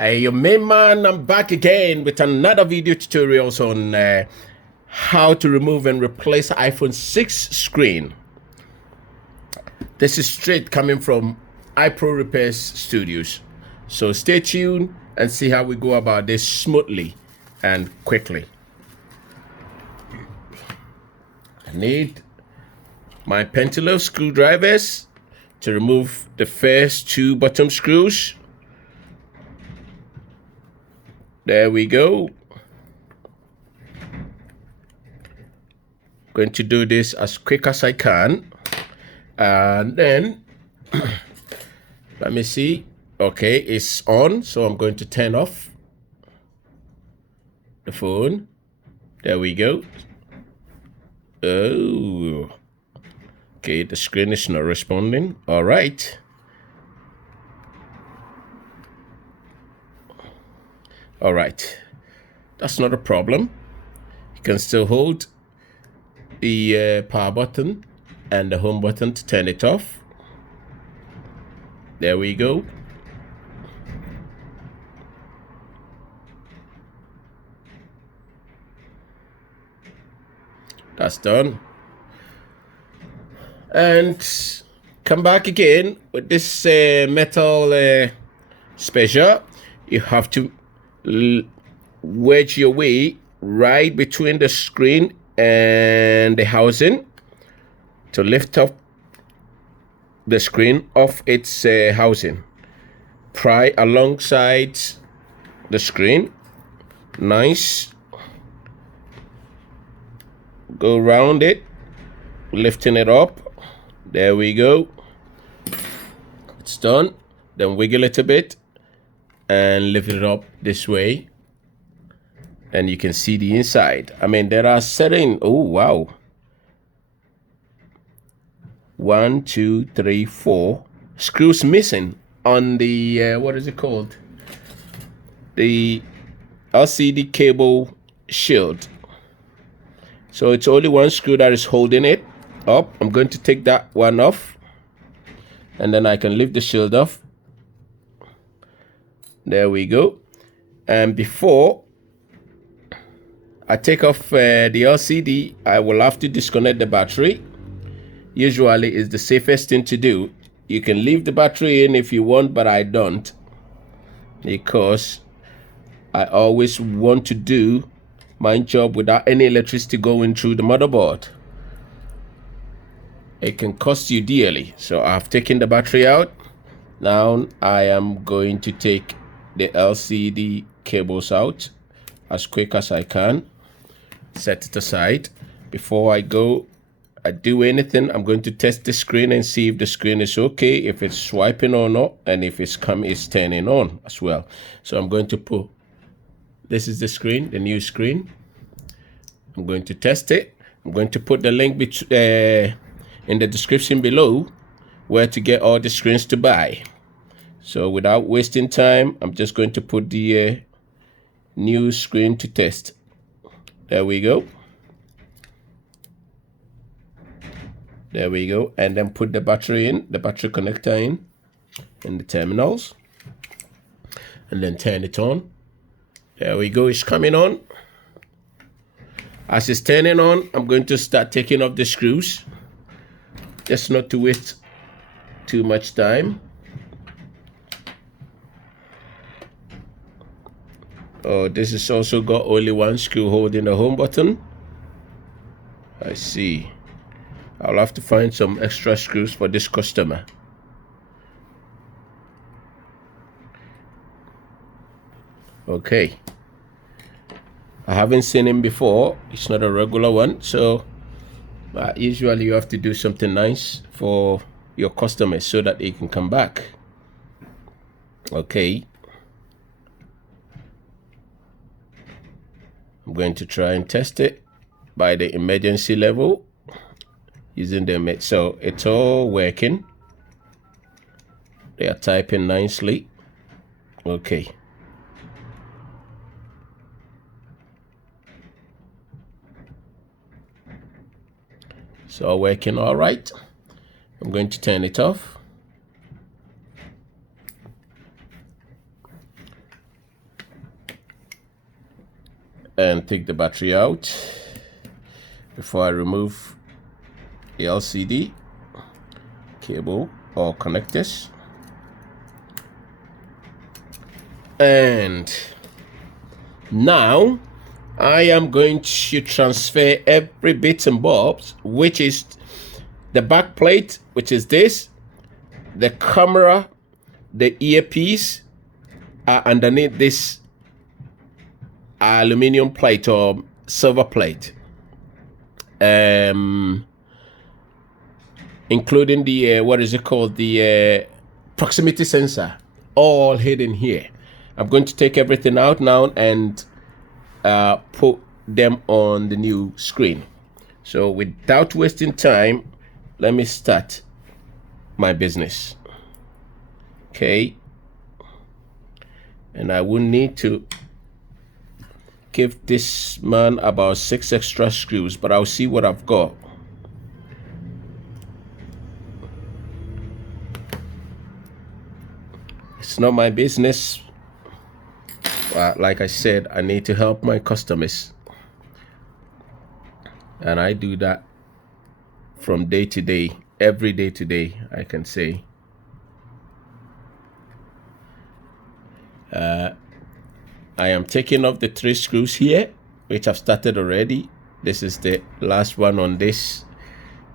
Hey, your main man, I'm back again with another video tutorials on how to remove and replace iPhone 6 screen. This is straight coming from iPro Repairs Studios. So stay tuned and see how we go about this smoothly and quickly. I need my pentalobe screwdrivers to remove the first two bottom screws. There we go. Going to do this as quick as I can. And then, let me see. Okay, it's on. So I'm going to turn off the phone. There we go. Oh. Okay, the screen is not responding. All right. All right, that's not a problem. You can still hold the power button and the home button to turn it off. There we go. That's done. And come back again with this metal spacer. You have to wedge your way right between the screen and the housing to lift up the screen off its housing. Pry alongside the screen. Nice. Go around it, lifting it up. There we go. It's done. Then wiggle it a bit and lift it up this way, and you can see the inside. I mean, there are certain, oh wow, 1 2 3 4 screws missing on the what is it called, the LCD cable shield. So it's only one screw that is holding it up. I'm going to take that one off, and then I can lift the shield off. There we go. And before I take off the LCD, I will have to disconnect the battery. Usually is the safest thing to do. You can leave the battery in if you want, but I don't, because I always want to do my job without any electricity going through the motherboard. It can cost you dearly. So I've taken the battery out. Now I am going to take the LCD cables out as quick as I can. Set it aside. Before I do anything, I'm going to test the screen and see if the screen is okay, if it's swiping or not, and if it's turning on as well. So I'm going to put, this is the screen, the new screen. I'm going to test it. I'm going to put the link in the description below where to get all the screens to buy. So without wasting time, I'm just going to put the new screen to test. There we go. There we go. And then put the battery in, the battery connector in the terminals. And then turn it on. There we go. It's coming on. As it's turning on, I'm going to start taking off the screws, just not to waste too much time. Oh, this has also got only one screw holding the home button. I see. I'll have to find some extra screws for this customer. Okay. I haven't seen him before. It's not a regular one. So usually you have to do something nice for your customers so that they can come back. Okay. I'm going to try and test it by the emergency level using the, so it's all working. They are typing nicely. Okay. So working all right. I'm going to turn it off. and take the battery out before I remove the LCD cable or connectors. And now I am going to transfer every bits and bobs, which is the back plate, which is this, the camera, the earpiece are underneath this aluminum plate or silver plate, including the what is it called, the proximity sensor, all hidden here. I'm going to take everything out now and put them on the new screen. So without wasting time, let me start my business. Okay, and I will need to give this man about 6 extra screws, but I'll see what I've got. It's not my business. Like I said, I need to help my customers, and I do that from day to day, every day to day, I can say. I am taking off the 3 screws here, which I've started already. This is the last one on this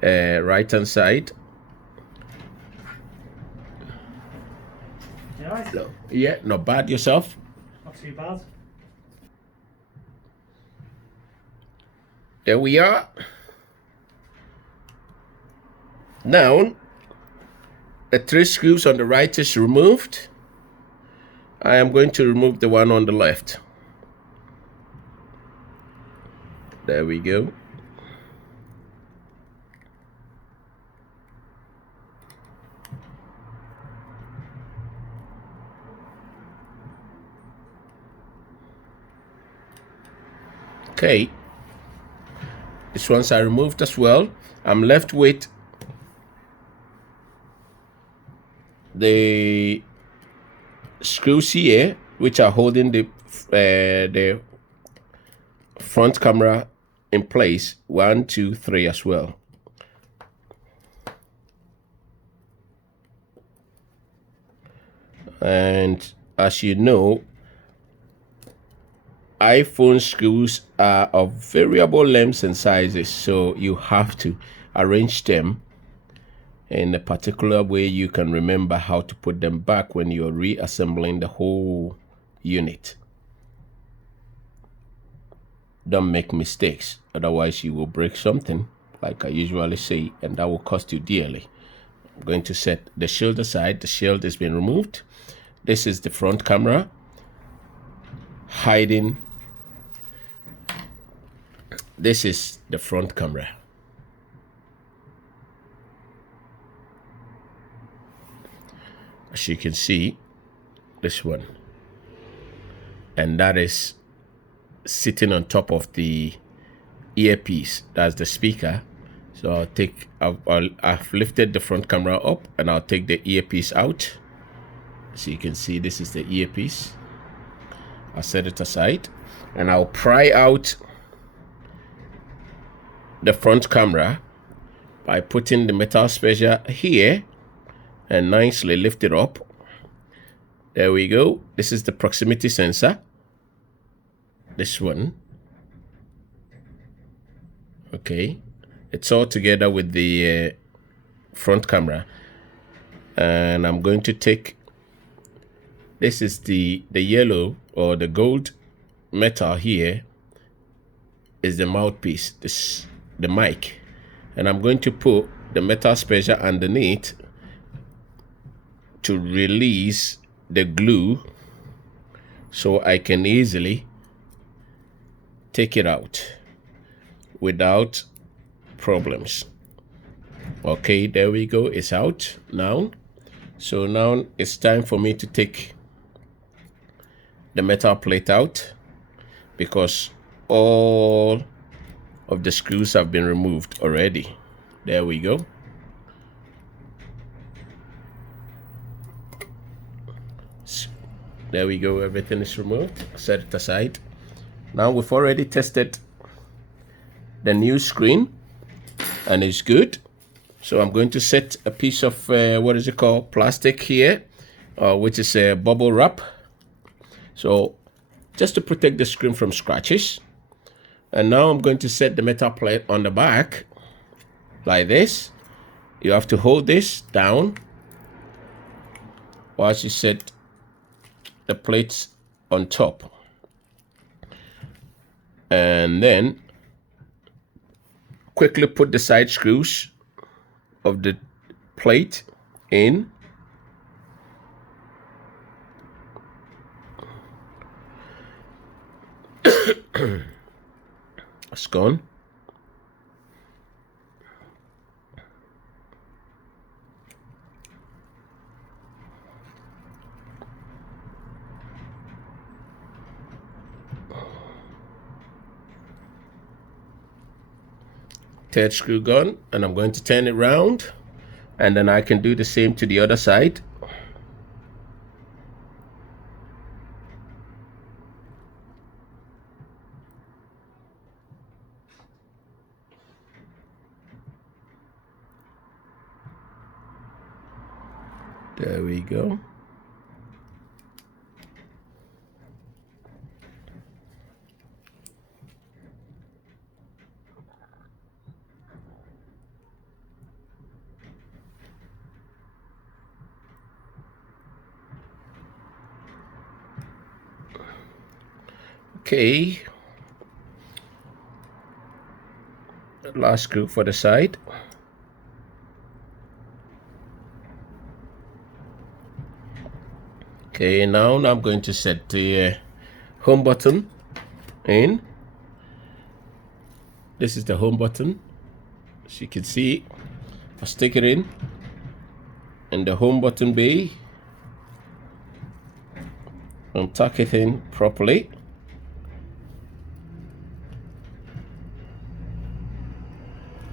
right hand side. Right. Yeah, not bad. Yourself? Not too bad. There we are. Now, the 3 screws on the right is removed. I am going to remove the one on the left. There we go. Okay. This one's are removed as well. I'm left with the screws here, which are holding the front camera in place. 1, 2, 3 as well. And as you know, iPhone screws are of variable lengths and sizes, so you have to arrange them in a particular way you can remember how to put them back when you're reassembling the whole unit. Don't make mistakes, otherwise you will break something, like I usually say, and that will cost you dearly. I'm going to set the shield aside. The shield has been removed. This is the front camera hiding. This is the front camera. As you can see, this one, and that is sitting on top of the earpiece. That's the speaker. So I've lifted the front camera up, and I'll take the earpiece out. So you can see this is the earpiece. I'll set it aside, and I'll pry out the front camera by putting the metal spacer here and nicely lift it up. There we go. This is the proximity sensor. This one. Okay. It's all together with the front camera. And I'm going to take, this is the yellow or the gold metal here is the mouthpiece, the mic. And I'm going to put the metal spacer underneath to release the glue so I can easily take it out without problems. Okay, there we go. It's out now. So now it's time for me to take the metal plate out, because all of the screws have been removed already. There we go. There we go. Everything is removed. Set it aside. Now we've already tested the new screen and it's good. So I'm going to set a piece of what is it called, plastic here, which is a bubble wrap, so just to protect the screen from scratches. And now I'm going to set the metal plate on the back like this. You have to hold this down whilst you set the plates on top, and then quickly put the side screws of the plate in. It's gone. Third screw gone, and I'm going to turn it round, and then I can do the same to the other side. There we go. Okay. Last screw for the side. Okay, now I'm going to set the home button in. This is the home button. As you can see, I'll stick it in the home button bay and tuck it in properly.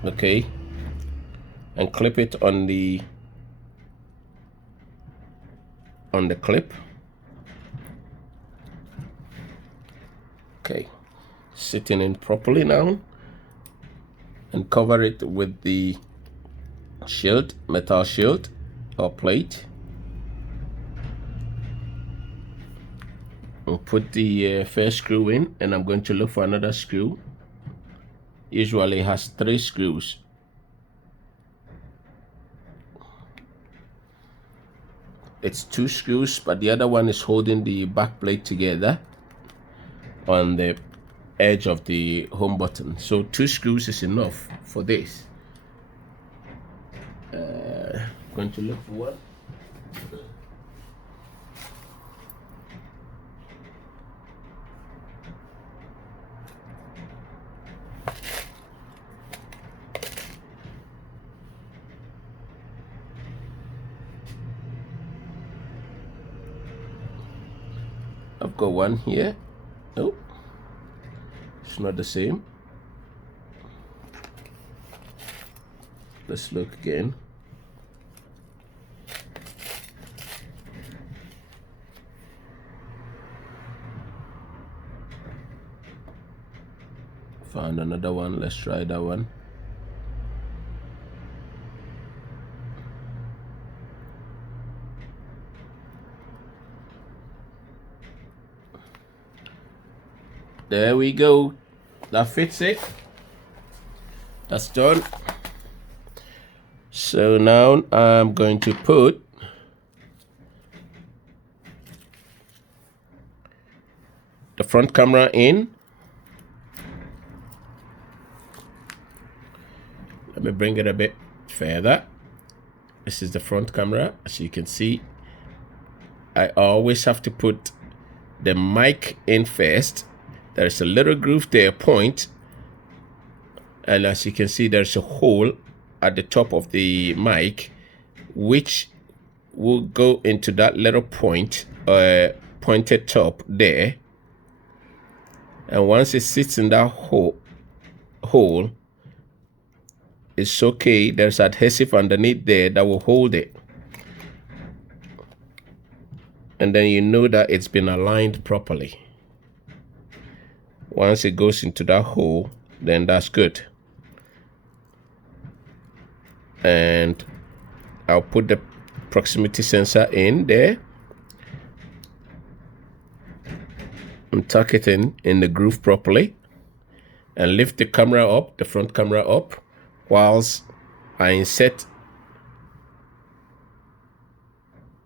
Okay, and clip it on the clip. Okay, sitting in properly now, and cover it with the shield, metal shield or plate. I'll put the first screw in, and I'm going to look for another screw. Usually has 3 screws. It's 2 screws, but the other one is holding the back plate together on the edge of the home button. So 2 screws is enough for this. Going to look for one. I've got one here. Nope, it's not the same. Let's look again. Found another one. Let's try that one. There we go. That fits it. That's done. So now I'm going to put the front camera in. Let me bring it a bit further. This is the front camera. As you can see, I always have to put the mic in first. There's a little groove there, point, and as you can see, there's a hole at the top of the mic, which will go into that little point, pointed top there. And once it sits in that hole, it's okay. There's adhesive underneath there that will hold it, and then you know that it's been aligned properly. Once it goes into that hole, then that's good. And I'll put the proximity sensor in there and tuck it in the groove properly, and lift the camera up, the front camera up, whilst I insert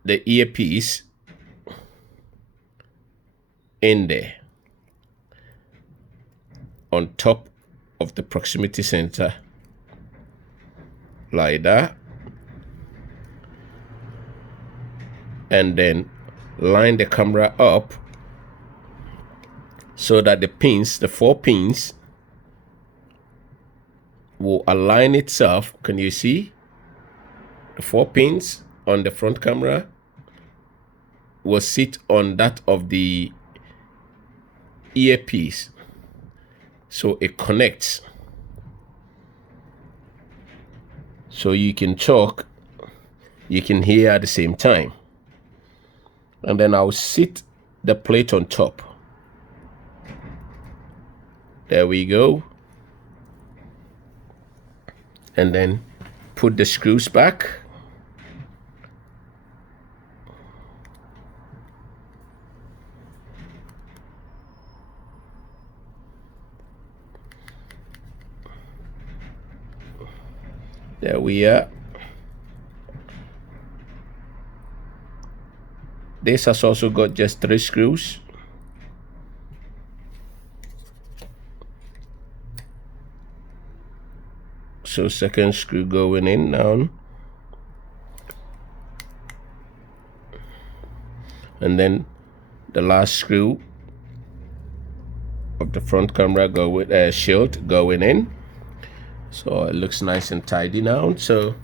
the earpiece in there on top of the proximity sensor, like that, and then line the camera up so that the pins, the 4 pins, will align itself. Can you see? The 4 pins on the front camera will sit on that of the earpiece, so it connects, so you can talk, you can hear at the same time. And then I'll sit the plate on top. There we go. And then put the screws back. There we are. This has also got just 3 screws. So second screw going in now. And then the last screw of the front camera shield going in. So it looks nice and tidy now. So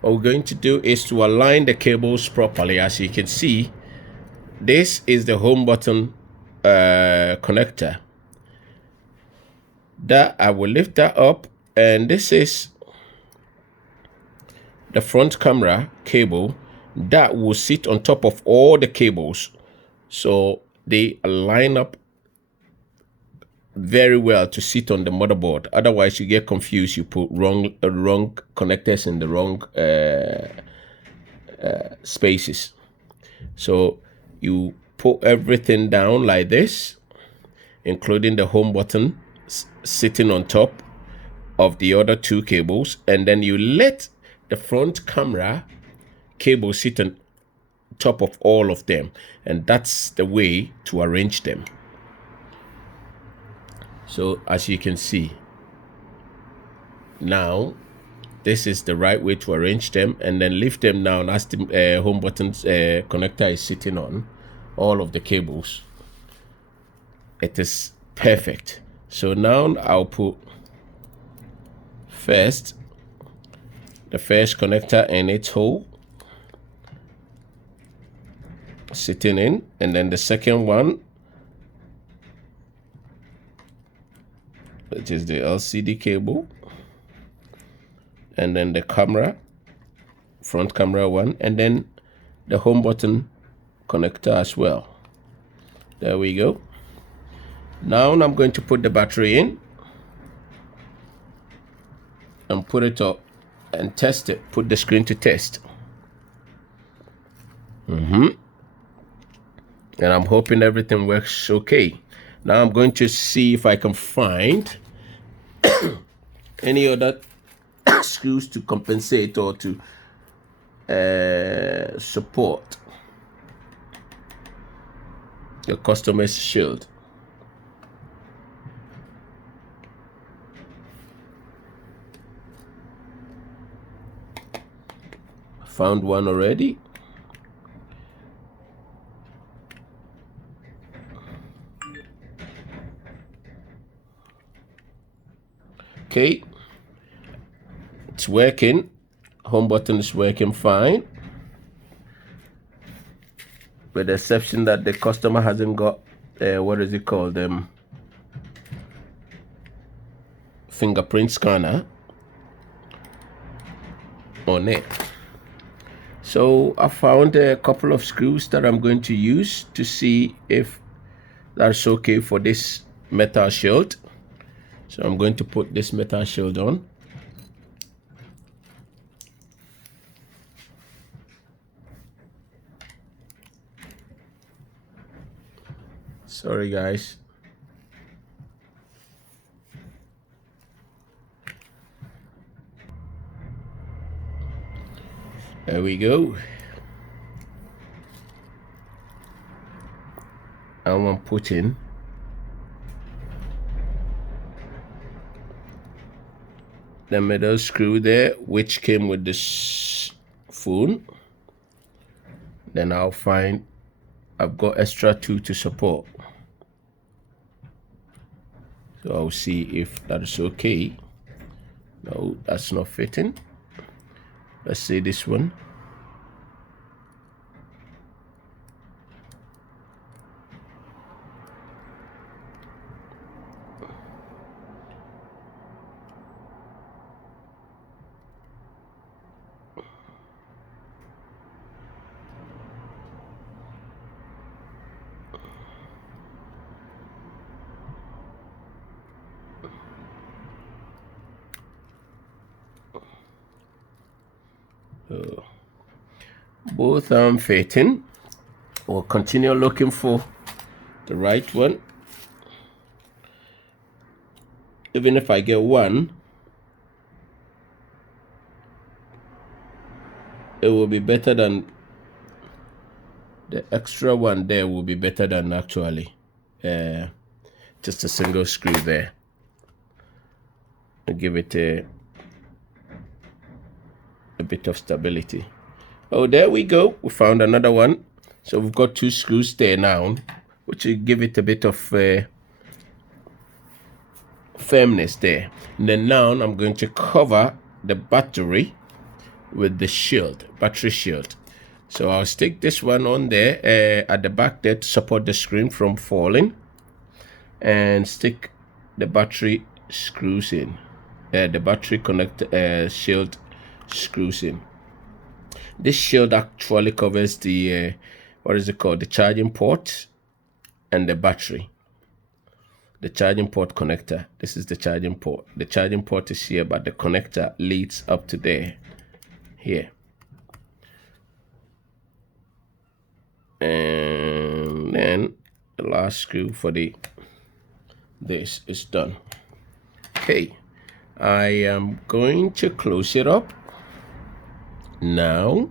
what we're going to do is to align the cables properly. As you can see, this is the home button connector. That I will lift that up, and this is the front camera cable that will sit on top of all the cables, so they line up very well to sit on the motherboard. Otherwise you get confused, you put wrong connectors in the wrong spaces. So you put everything down like this, including the home button sitting on top of the other 2 cables, and then you let the front camera cable sit on top of all of them, and that's the way to arrange them. So as you can see now, this is the right way to arrange them, and then lift them down as the home button connector is sitting on all of the cables. It is perfect. So now I'll put first the first connector in its hole, sitting in, and then the second one, which is the LCD cable, and then the camera, front camera one, and then the home button connector as well. There we go. Now I'm going to put the battery in and put it up and test it. Put the screen to test. And I'm hoping everything works okay. Now I'm going to see if I can find any other screws to compensate or to support your customer's shield. Found one already. Okay, it's working. Home button is working fine, with the exception that the customer hasn't got what is it called, fingerprint scanner on it. So I found a couple of screws that I'm going to use to see if that's okay for this metal shield. So I'm going to put this metal shield on. Sorry guys. There we go. And I'm putting the middle screw there, which came with this phone. Then I've got extra 2 to support. So I'll see if that is okay. No, that's not fitting. Let's see this one. Both are fitting. We'll continue looking for the right one. Even if I get one, it will be better than the extra one there. Will be better than actually just a single screw there. I'll give it a bit of stability. Oh, there we go. We found another one. So we've got 2 screws there now, which will give it a bit of firmness there. And then now I'm going to cover the battery with the shield, battery shield. So I'll stick this one on there at the back there to support the screen from falling, and stick the battery screws in. The battery connector shield screws in. This shield actually covers the what is it called, the charging port and the battery. The charging port connector. This is the charging port. The charging port is here, but the connector leads up to there, here. And then the last screw for this is done. Okay, I am going to close it up now.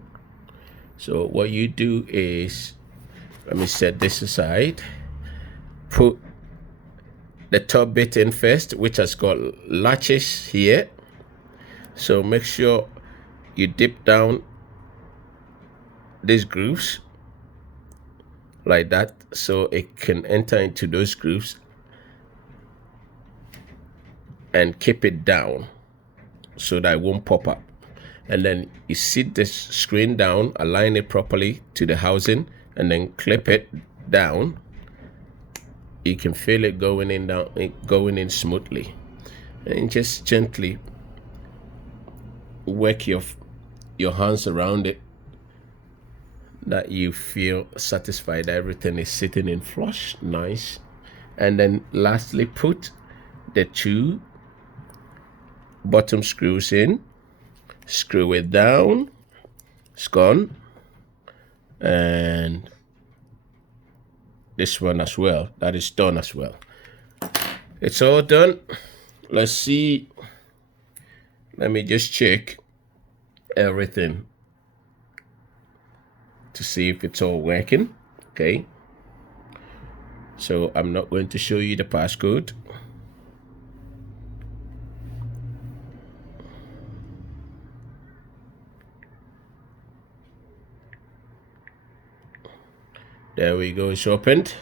So what you do is, let me set this aside, put the top bit in first, which has got latches here. So make sure you dip down these grooves like that, so it can enter into those grooves, and keep it down so that it won't pop up. And then you sit the screen down, align it properly to the housing, and then clip it down. You can feel it going in smoothly, and just gently work your hands around it, that you feel satisfied that everything is sitting in flush, nice. And then lastly, put the 2 bottom screws in, screw it down, it's gone. And this one as well, that is done as well. It's all done. Let's see, let me just check everything to see if it's all working. Okay, so I'm not going to show you the passcode. There we go, it's opened.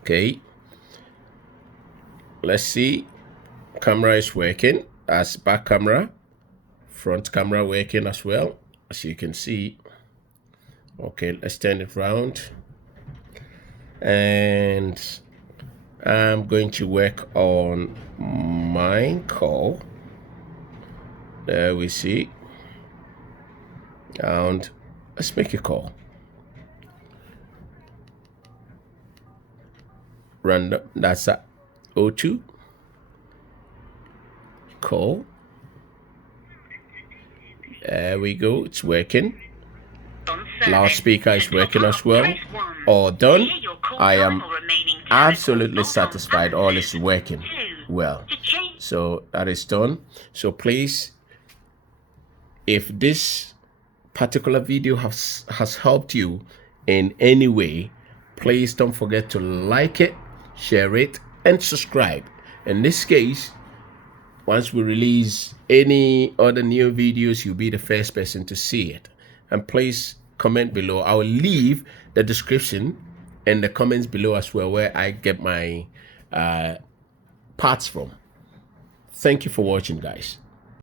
Okay, let's see. Camera is working as back camera, front camera working as well, as you can see. Okay, let's turn it around, and I'm going to work on my call. There we see, and let's make a call. random. That's a O2. Cool. There we go. It's working. Loudspeaker is working as well. All done. I am absolutely satisfied. All is working well. So that is done. So please, if this particular video has helped you in any way, please don't forget to like it, share it, and subscribe. In this case, once we release any other new videos, you'll be the first person to see it. And please comment below. I will leave the description and the comments below as well, where I get my parts from. Thank you for watching, guys.